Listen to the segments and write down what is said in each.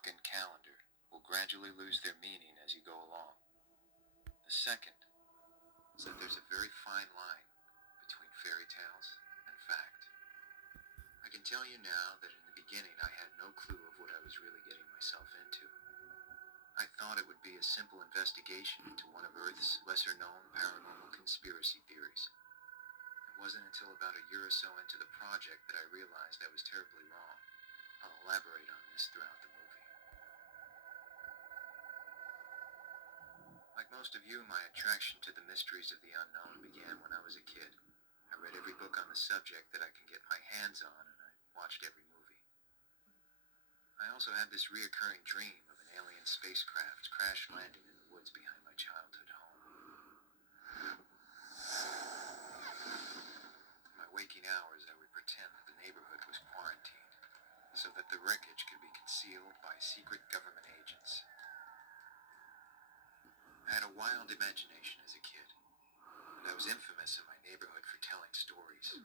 clock and calendar will gradually lose their meaning as you go along. The second is that there's a very fine line between fairy tales and fact. I can tell you now that in the beginning I had no clue of what I was really getting myself into. I thought it would be a simple investigation into one of Earth's lesser-known paranormal conspiracy theories. It wasn't until about a year or so into the project that I realized I was terribly wrong. I'll elaborate on this throughout the movie. Like most of you, my attraction to the mysteries of the unknown began when I was a kid. I read every book on the subject that I can get my hands on, and I watched every movie. I also had this reoccurring dream of an alien spacecraft crash landing in the woods behind my childhood home. In my waking hours, I would pretend that the neighborhood was quarantined, so that the wreckage could be concealed by secret government agents. I had a wild imagination as a kid, and I was infamous in my neighborhood for telling stories,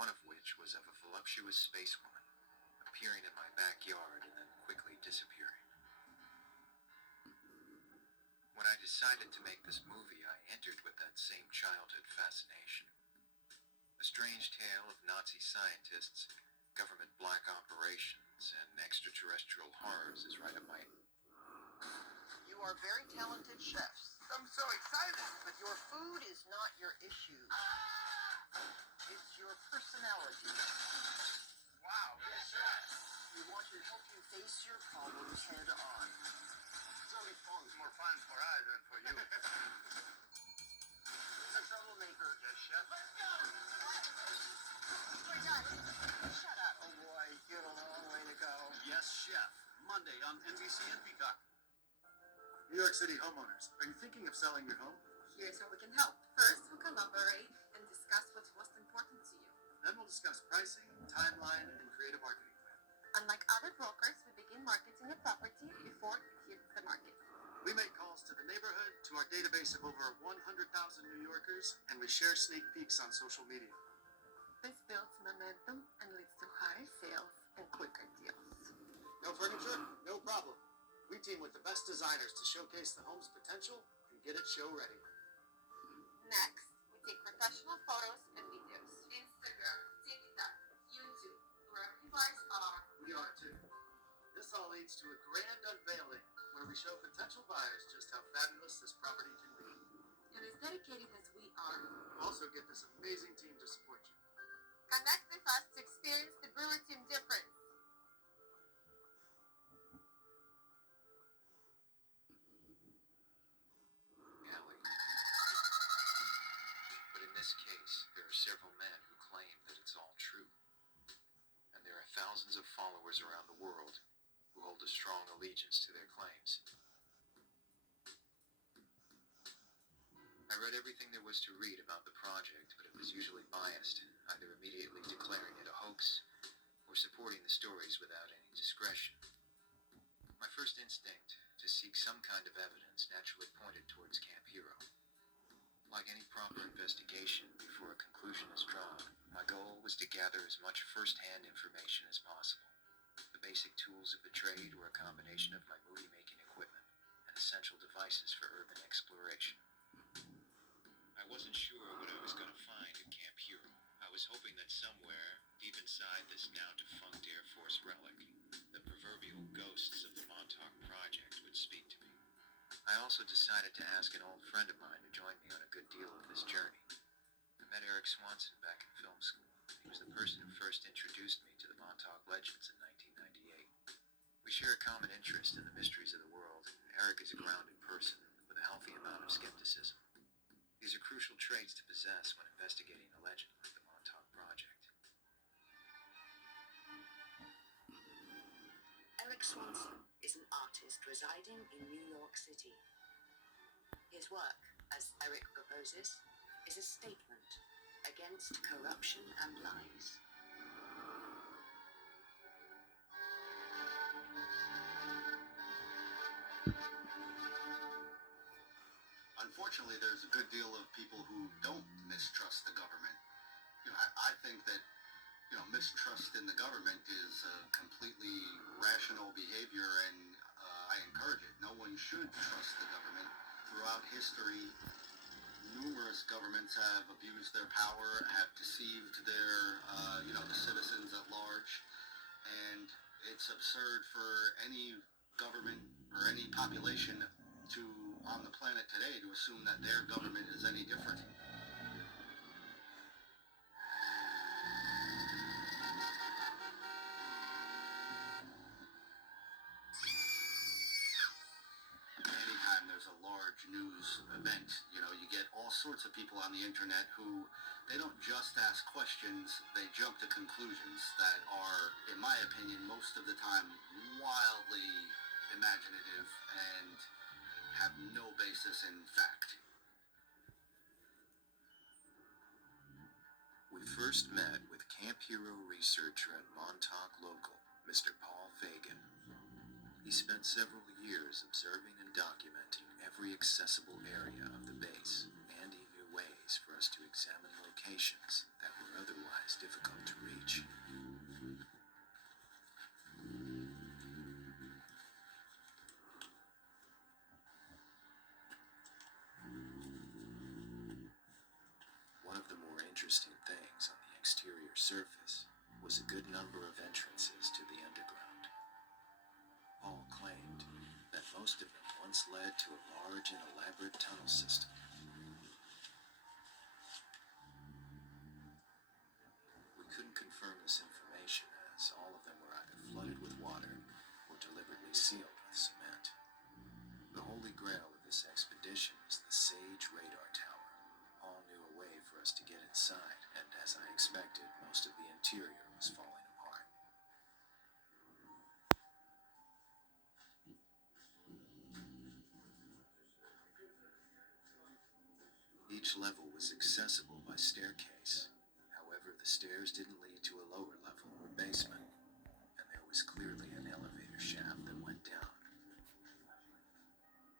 one of which was of a voluptuous spacewoman appearing in my backyard and then quickly disappearing. When I decided to make this movie, I entered with that same childhood fascination. A strange tale of Nazi scientists, government black operations, and extraterrestrial horrors is right up my... You are very talented chefs, I'm so excited. but your food is not your issue. It's your personality. Wow, yes, chef. We want to help you face your problems head on. Throwing phones more fun for us than for you. He's a troublemaker. Yes, chef. Let's go! We're done. Shut up. Oh boy, you have a long way to go. Yes, Chef. Monday on NBC and Peacock. New York City homeowners, are you thinking of selling your home? Here's how we can help. First, we'll collaborate and discuss what's most important to you. Then we'll discuss pricing, timeline, and creative marketing plan. Unlike other brokers, we begin marketing a property before it hits the market. We make calls to the neighborhood, to our database of over 100,000 New Yorkers, and we share sneak peeks on social media. This builds momentum and leads to higher sales and quicker deals. No furniture? No problem. We team with the best designers to showcase the home's potential and get it show ready. Next, we take professional photos and videos. Instagram, TikTok, YouTube, wherever you guys are. We are too. This all leads to a grand unveiling where we show potential buyers just how fabulous this property can be. And as dedicated as we are, We'll also get this amazing team to support you. connect with us to experience the Brewer Team difference. alley. But in this case, there are several men who claim that it's all true. And there are thousands of followers around the world who hold a strong allegiance to their claims. I read everything there was to read about the project, but it was usually biased, either immediately declaring it a hoax or supporting the stories without any discretion. My first instinct to seek some kind of evidence naturally pointed towards Camp Hero. Like any proper investigation, before a conclusion is drawn, my goal was to gather as much first-hand information as possible. The basic tools of the trade were a combination of my movie-making equipment and essential devices for urban exploration. I wasn't sure what I was going to find at Camp Hero. I was hoping that somewhere, deep inside this now-defunct Air Force relic, the proverbial ghosts of the Montauk Project would speak to me. I also decided to ask an old friend of mine to join me on a good deal of this journey. I met Eric Swanson back in film school. He was the person who first introduced me to the Montauk Legends in 1998. We share a common interest in the mysteries of the world, and Eric is a grounded person with a healthy amount of skepticism. These are crucial traits to possess when investigating a legend like the Montauk Project. Eric Swanson is an artist residing in New York City. His work, as Eric proposes, is a statement against corruption and lies. Unfortunately, there's a good deal of people who don't mistrust the government. I think that mistrust in the government is a completely rational behavior, and I encourage it. No one should trust the government. Throughout history, numerous governments have abused their power, have deceived the citizens at large, and it's absurd for any government or any population on the planet today to assume that their government is any different. Anytime there's a large news event, you get all sorts of people on the internet who they don't just ask questions, they jump to conclusions that are, in my opinion, most of the time wildly imaginative and have no basis in fact. We first met with Camp Hero researcher and Montauk local, Mr. Paul Fagan. He spent several years observing and documenting every accessible area of the base, and he knew ways for us to examine locations that were otherwise difficult to reach. One of the more interesting things on the exterior surface was a good number of entrances to the underground. Paul claimed that most of them once led to a large and elaborate tunnel system. We couldn't confirm this information as all of them were either flooded with water or deliberately sealed with cement. The holy grail of this expedition was the Sage radar tower. Paul knew a way for us to get inside, and as I expected, most of the interior was falling apart. Each level was accessible by staircase. However, the stairs didn't lead to a lower level or basement, and there was clearly an elevator shaft that went down.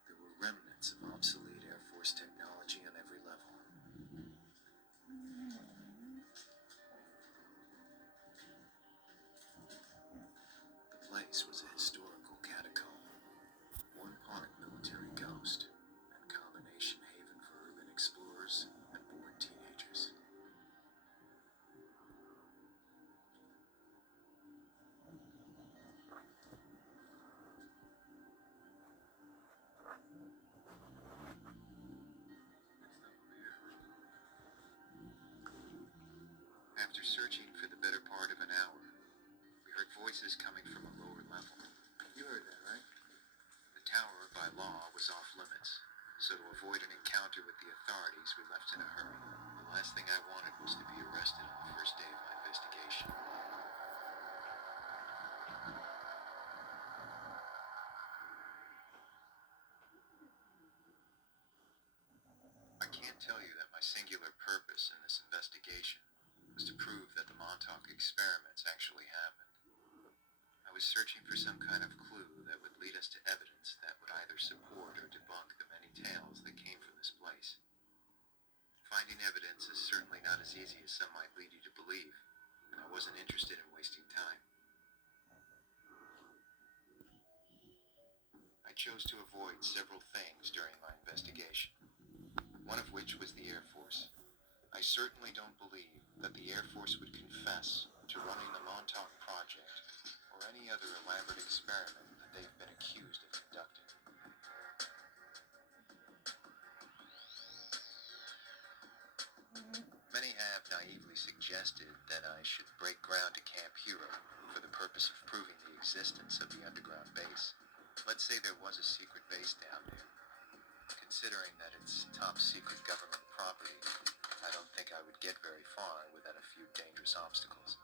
There were remnants of obsolete Air Force technology on every level. The place was a historical catacomb, one part military ghost, and combination haven for urban explorers and bored teenagers. After searching for the better part of an hour, we heard voices coming from a lower level. You heard that, right? The tower, by law, was off limits, so to avoid an encounter with the authorities, we left in a hurry. The last thing I wanted was to be arrested on the first day of my investigation. I can't tell you that my singular purpose in this investigation was to prove that the Montauk experiments actually happened. I was searching for some kind of clue that would lead us to evidence that would either support or debunk the many tales that came from this place. Finding evidence is certainly not as easy as some might lead you to believe, and I wasn't interested in wasting time. I chose to avoid several things during my investigation, one of which was the Air Force. I certainly don't believe that the Air Force would confess to running the Montauk Project or any other elaborate experiment that they've been accused of conducting. Many have naively suggested that I should break ground to Camp Hero for the purpose of proving the existence of the underground base. Let's say there was a secret base down there. Considering that it's top secret government property, I don't think I would get very far without a few dangerous obstacles.